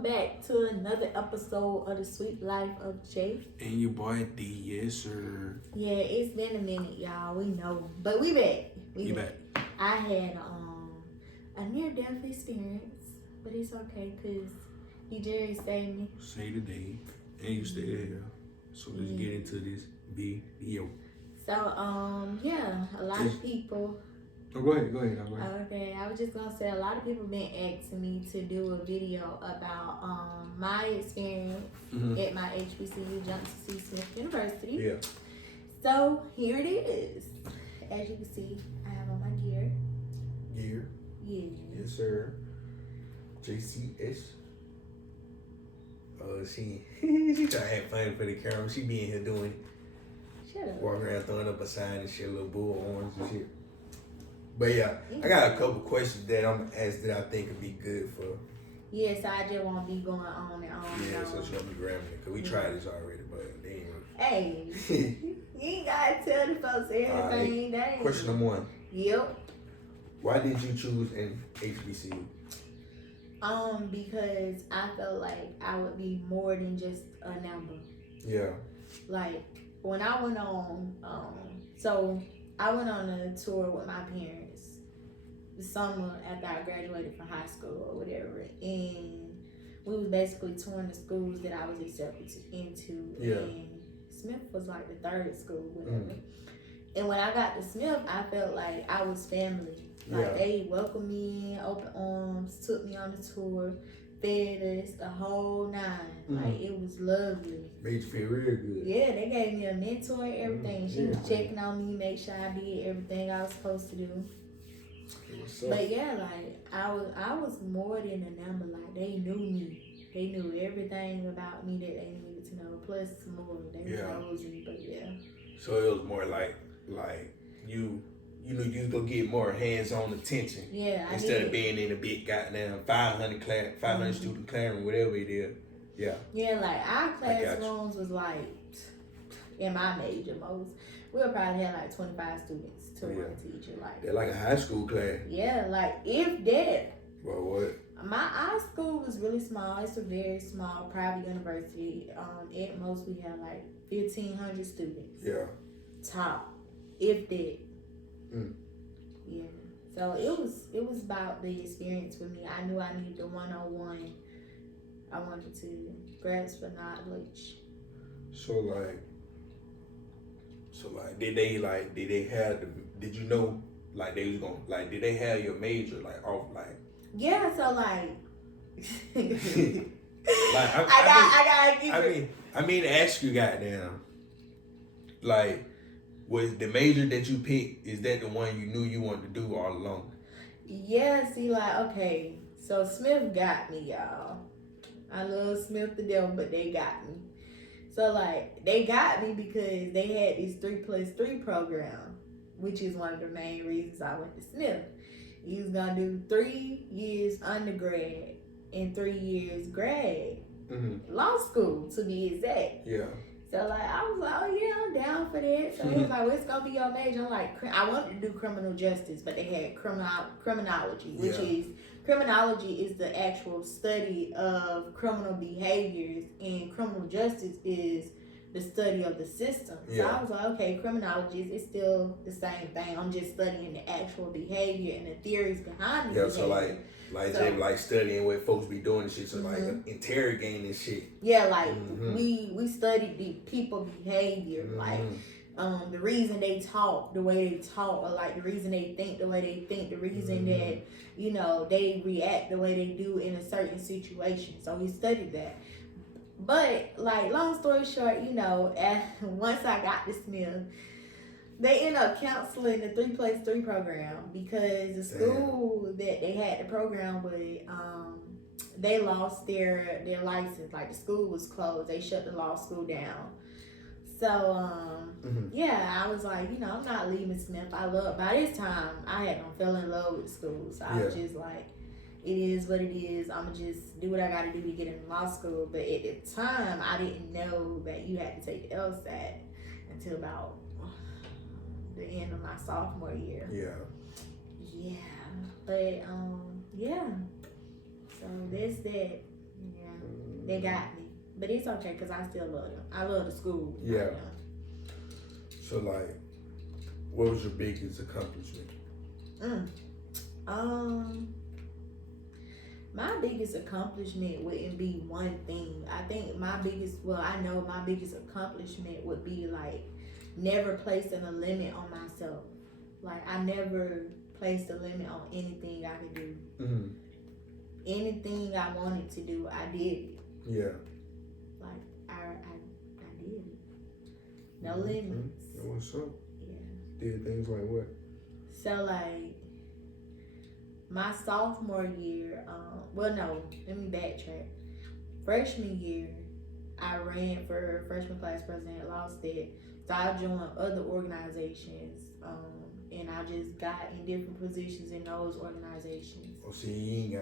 welcome back to another episode of the Sweet Life of Jay. And your boy D, yes sir. Yeah, it's been a minute, y'all. We know, but we back. We back. I had a near-death experience, but it's okay because you Jerry saved me. Say the day, and you stay here. So let's get into this video. So yeah, a lot of people. Oh, go ahead. Okay, I was just gonna say a lot of people been asking me to do a video about my experience at my HBCU, Johnson C. Smith University. Yeah. So here it is. As you can see, I have on my gear. Gear. Yeah. Yes sir. JCS. She trying to act funny for the camera. She be in here doing. Shut up. Walking around throwing up a sign and shit, little bull orange and shit. But yeah, I got a couple questions that I'm gonna ask that I think would be good for. Yes, I just won't be going on and on. Yeah, so she'll be grabbing it. Because we tried this already, but they ain't working. Hey, you ain't gotta tell the folks everything. Right. Question number one. Yep. Why did you choose an HBCU? Because I felt like I would be more than just a number. Yeah. Like when I went on, so I went on a tour with my parents the summer after I graduated from high school or whatever, and we was basically touring the schools that I was accepted into. Yeah. And Smith was like the third school, whatever. And when I got to Smith, I felt like I was family. Like they welcomed me in open arms, took me on the tour, fed us the whole nine. Like it was lovely. Made you feel real good. Yeah, they gave me a mentor and everything. She was checking on me, make sure I did everything I was supposed to do. But yeah, like I was more than a number. Like they knew me. They knew everything about me that they needed to know. Plus some more. They chose me, but yeah. So it was more like you knew you was gonna get more hands-on attention. Yeah, instead of being in a big goddamn 500 student classroom, whatever it is. Yeah. Yeah, like our classrooms was like in my major most. We'll probably have like 25 students to one teacher. Like they're like a high school class. Yeah, like if that. Well, what? Our school was really small. It's a very small private university. At most we have like 1,500 students. Yeah. Top, if that. Yeah. So it was about the experience with me. I knew I needed the one-on-one. I wanted to grasp the knowledge. So did you know like they was gonna like did they have your major like off like? Yeah, so like I mean to ask you goddamn, like was the major that you picked, is that the one you knew you wanted to do all along? Yeah, see, like, okay, so Smith got me, y'all. I love Smith to death, but they got me. So, like, they got me because they had this 3+3 program, which is one of the main reasons I went to Smith. You was gonna do 3 years undergrad and 3 years grad. Law school, to be exact. Yeah. So, like, I was like, oh, yeah, I'm down for that. So, he was like, what's going to be your major? I'm like, I wanted to do criminal justice, but they had criminology, which is, criminology is the actual study of criminal behaviors, and criminal justice is the study of the system. So, I was like, okay, criminology is still the same thing. I'm just studying the actual behavior and the theories behind the behavior. So like studying what folks be doing and shit, so like interrogating and shit. Yeah, like we studied the people behavior, like the reason they talk the way they talk, or like the reason they think the way they think, the reason that they react the way they do in a certain situation. So we studied that. But like long story short, once I got to Smith, they ended up canceling the 3+3 program because the school that they had the program with, they lost their license. Like the school was closed. They shut the law school down. So, I was like, I'm not leaving Smith. By this time, I had fell in love with the school. So I was just like, it is what it is. I'm going to just do what I got to do to get into law school. But at the time, I didn't know that you had to take the LSAT until about the end of my sophomore year. But so that's that. Yeah. They got me. But it's okay because I still love them. I love the school. Yeah. So, like, what was your biggest accomplishment? My biggest accomplishment wouldn't be one thing. I think I know my biggest accomplishment would be like never placing a limit on myself. Like I never placed a limit on anything I could do. Mm-hmm. Anything I wanted to do, I did it. Yeah. Like I did it. No limits. What's up? Yeah. Did things like what? So like my sophomore year, let me backtrack. Freshman year, I ran for freshman class president, lost it. So I joined other organizations, and I just got in different positions in those organizations. Oh, see, you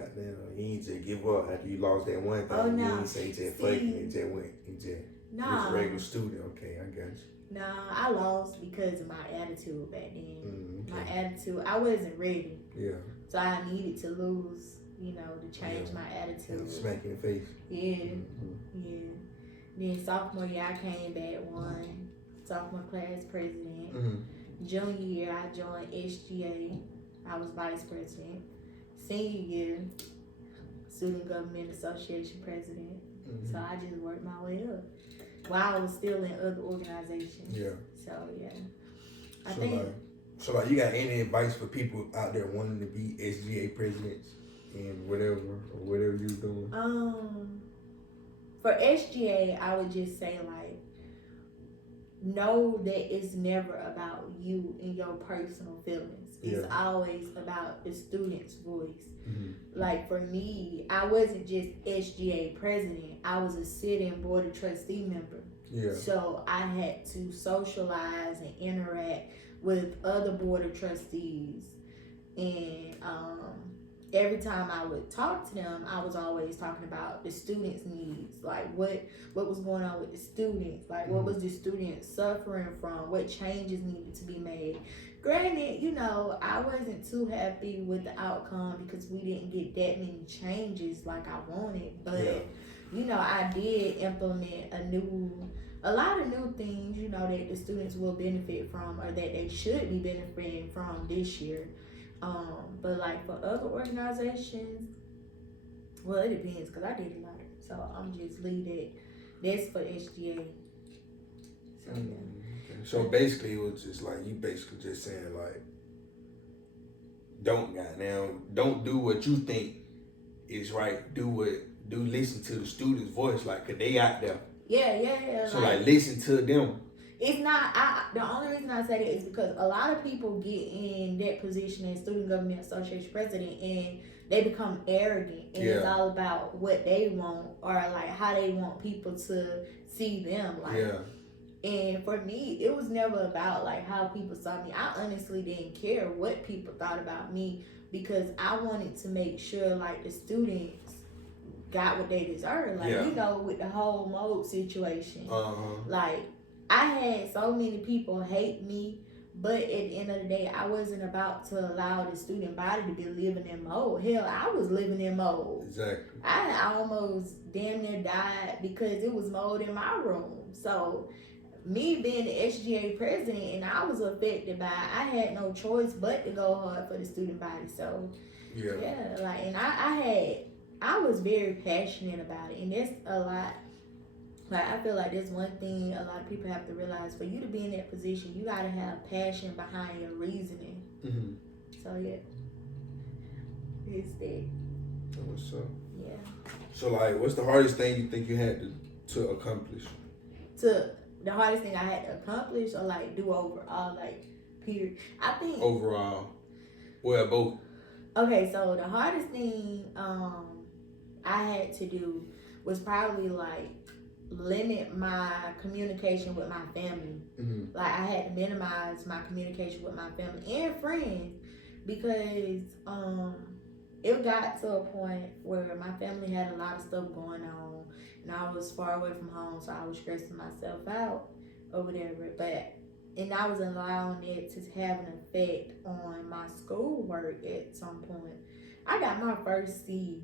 ain't just give up after you lost that one thing. Oh, no. You ain't say just fuck it and just went and just Nah. a regular student. Okay, I got you. Nah, I lost because of my attitude back then. Okay. My attitude, I wasn't ready. Yeah. So I needed to lose, to change my attitude. Smack in the face. Yeah. Yeah. Then sophomore year, I came back, won sophomore class president. Junior year, I joined SGA. I was vice president. Senior year, Student Government Association president. So I just worked my way up while I was still in other organizations. Yeah. So yeah, So you got any advice for people out there wanting to be SGA presidents and whatever you're doing? For SGA, I would just say like, know that it's never about you and your personal feelings. It's always about the student's voice. Like for me, I wasn't just SGA president. I was a sitting board of trustee member. Yeah. So I had to socialize and interact with other board of trustees, and every time I would talk to them, I was always talking about the students' needs, like what was going on with the students, like what was the students suffering from, what changes needed to be made. Granted, I wasn't too happy with the outcome because we didn't get that many changes like I wanted, but I did implement a lot of new things, that the students will benefit from or that they should be benefiting from this year. But like for other organizations, well, it depends because I did a lot. So I'm just leave it. That's for SGA. So yeah. Okay. So basically, it was just like you basically just saying like, don't do what you think is right. Listen to the students' voice, like 'cause they out there. Yeah. So like listen to them. It's not. The only reason I say that is because a lot of people get in that position as Student Government Association president and they become arrogant and it's all about what they want or like how they want people to see them. And for me, it was never about like how people saw me. I honestly didn't care what people thought about me because I wanted to make sure like the students got what they deserve. Like with the whole mode situation, like. I had so many people hate me, but at the end of the day, I wasn't about to allow the student body to be living in mold. Hell, I was living in mold. Exactly. I almost damn near died because it was mold in my room. So, me being the SGA president and I was affected by it, I had no choice but to go hard for the student body. So, and I was very passionate about it, and that's a lot. Like, I feel like there's one thing a lot of people have to realize. For you to be in that position, you got to have passion behind your reasoning. So, yeah. It's that. What's up? Yeah. So, like, what's the hardest thing you think you had to accomplish? The hardest thing I had to accomplish or, like, do overall, like, period? I think... Overall. Well, both. Okay, so the hardest thing I had to do was probably, like, limit my communication with my family. Like I had to minimize my communication with my family and friends because it got to a point where my family had a lot of stuff going on and I was far away from home, so I was stressing myself out or whatever. And I was allowing it to have an effect on my schoolwork at some point. I got my first C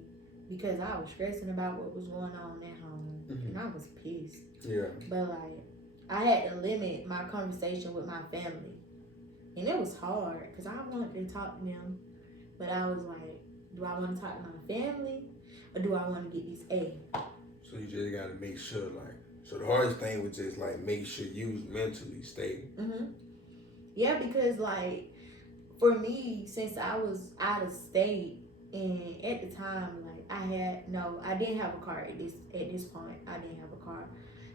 because I was stressing about what was going on at home, and I was pissed. Yeah. But like, I had to limit my conversation with my family, and it was hard because I wanted to talk to them, but I was like, do I want to talk to my family, or do I want to get this A? So you just gotta make sure, like, so the hardest thing was just like make sure you was mentally stable. Yeah, because like for me, since I was out of state, and at the time, like I didn't have a car at this point. I didn't have a car,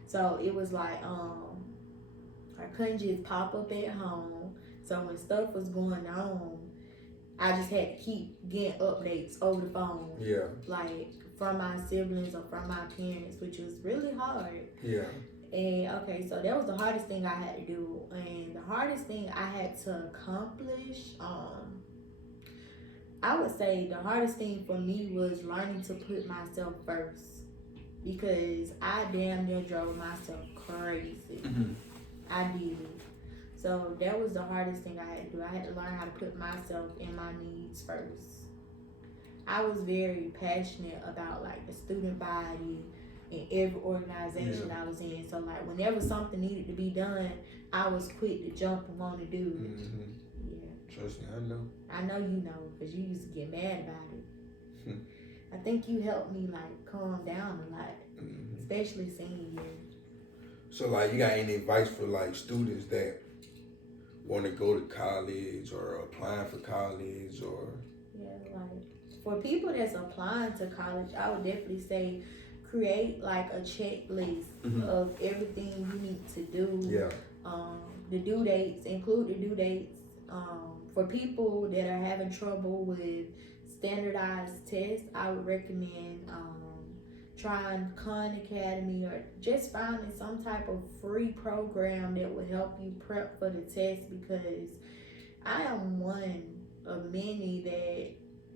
so it was like I couldn't just pop up at home. So when stuff was going on, I just had to keep getting updates over the phone. Yeah. Like from my siblings or from my parents, which was really hard. Yeah. And okay, so that was the hardest thing I had to do. And the hardest thing I had to accomplish, I would say the hardest thing for me was learning to put myself first. Because I damn near drove myself crazy. I did. So that was the hardest thing I had to do. I had to learn how to put myself and my needs first. I was very passionate about like the student body in every organization I was in. So like whenever something needed to be done, I was quick to jump and want to do it. Yeah. Trust me, I know. I know you know, because you used to get mad about it. I think you helped me like calm down a lot, especially senior year. So like, you got any advice for like students that want to go to college or applying for college or? Yeah, like for people that's applying to college, I would definitely say create like a checklist of everything you need to do. Yeah. The due dates, include the due dates. For people that are having trouble with standardized tests, I would recommend trying Khan Academy or just finding some type of free program that will help you prep for the test, because I am one of many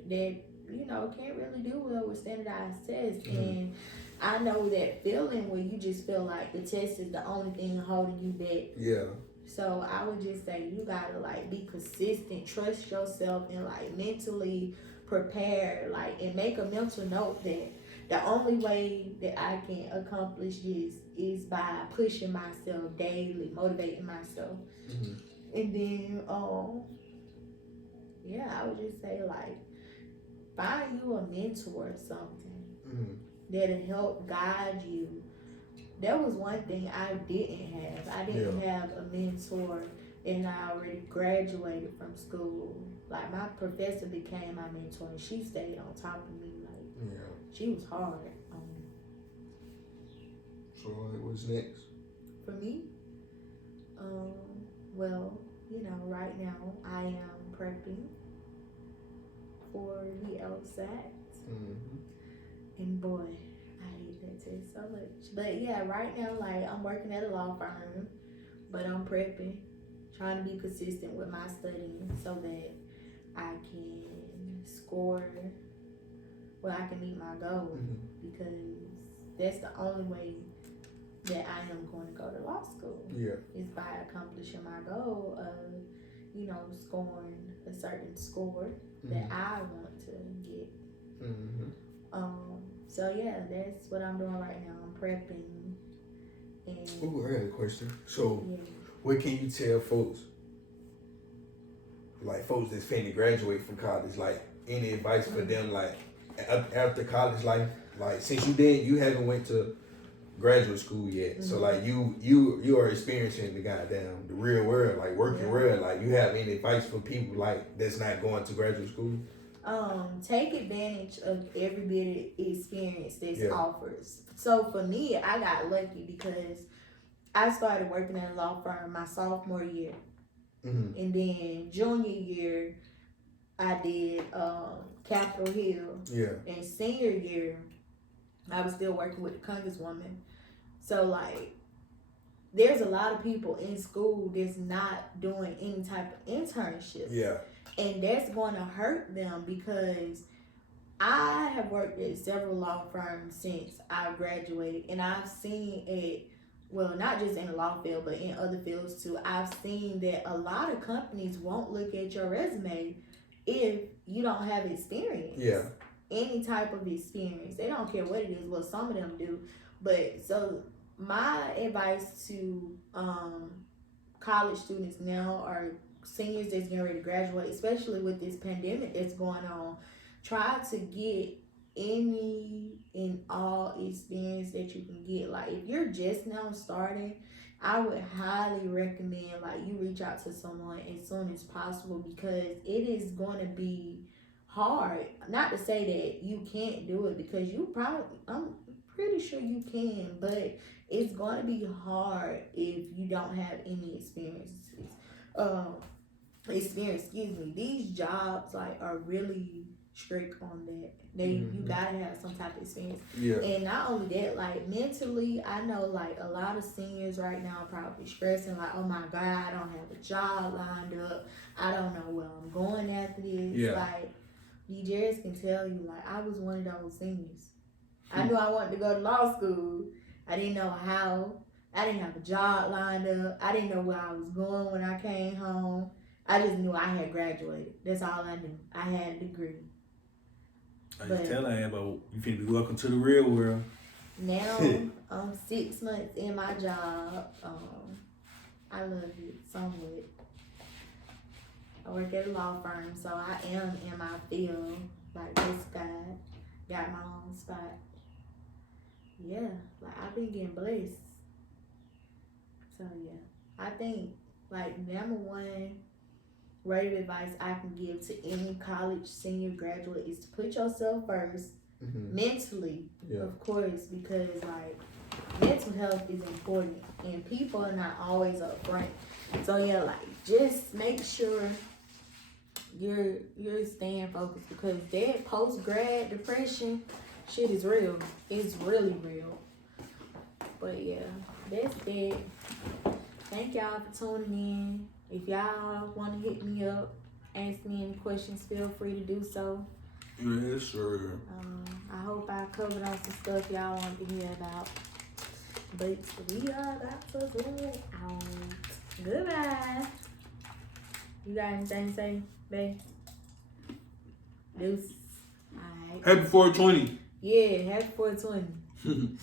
that you know can't really do well with standardized tests. And I know that feeling where you just feel like the test is the only thing holding you back. Yeah. So I would just say you gotta like be consistent, trust yourself, and like mentally prepare, like, and make a mental note that the only way that I can accomplish this is by pushing myself daily, motivating myself. And then yeah, I would just say like find you a mentor or something that'll help guide you. That was one thing I didn't have. I didn't have a mentor, and I already graduated from school. Like my professor became my mentor, and she stayed on top of me. Like she was hard. So what's next for me? Well, you know, right now I am prepping for the LSAT, and boy, I hate that test so much. But yeah, right now, like I'm working at a law firm, but I'm prepping, trying to be consistent with my studying so that I can score, well, I can meet my goal, because that's the only way that I am going to go to law school. Is by accomplishing my goal of, you know, scoring a certain score that I want to get. So yeah, that's what I'm doing right now. I'm prepping. And I got a question. So what can you tell folks, like folks that's finna graduate from college, like any advice for them, like after college life? Like since you haven't went to graduate school yet, so like you are experiencing the real world, like working world. Like you have any advice for people like that's not going to graduate school? Take advantage of every bit of experience that's offered. So for me, I got lucky because I started working at a law firm my sophomore year, and then junior year I did Capitol Hill, and senior year I was still working with the Congresswoman. So like, there's a lot of people in school that's not doing any type of internship. And that's going to hurt them, because I have worked at several law firms since I graduated, and I've seen it, well, not just in the law field, but in other fields too. I've seen that a lot of companies won't look at your resume if you don't have experience. any type of experience. They don't care what it is. Well, some of them do. But so my advice to college students now or seniors that's getting ready to graduate, especially with this pandemic that's going on, try to get any and all experience that you can get. Like if you're just now starting, I would highly recommend like you reach out to someone as soon as possible because it is going to be hard. Not to say that you can't do it because I'm pretty sure you can, but it's going to be hard if you don't have any experiences. Excuse me. These jobs like are really strict on that. You gotta have some type of experience. Yeah. And not only that, like mentally, I know like a lot of seniors right now are probably stressing like, oh my God, I don't have a job lined up. I don't know where I'm going after this. Yeah. Like DJs can tell you, like I was one of those seniors. I knew I wanted to go to law school. I didn't know how. I didn't have a job lined up. I didn't know where I was going when I came home. I just knew I had graduated. That's all I knew. I had a degree. I just tell her, but you finna be welcome to the real world. Now I'm 6 months in my job. I love it somewhat. I work at a law firm, so I am in my field. Like this guy got my own spot. Yeah, like I've been getting blessed. So yeah, I think like number one word of advice I can give to any college senior graduate is to put yourself first, mentally, of course, because like mental health is important and people are not always upfront. So yeah, like just make sure you're staying focused because that post-grad depression shit is real. It's really real. But yeah, that's it. Thank y'all for tuning in. If y'all want to hit me up, ask me any questions, feel free to do so. Yes, sir. I hope I covered on some stuff y'all wanted to hear about. But we are about to go out. Goodbye. You got anything to say, babe? Deuce. Alright. Happy 420. Yeah, happy 420.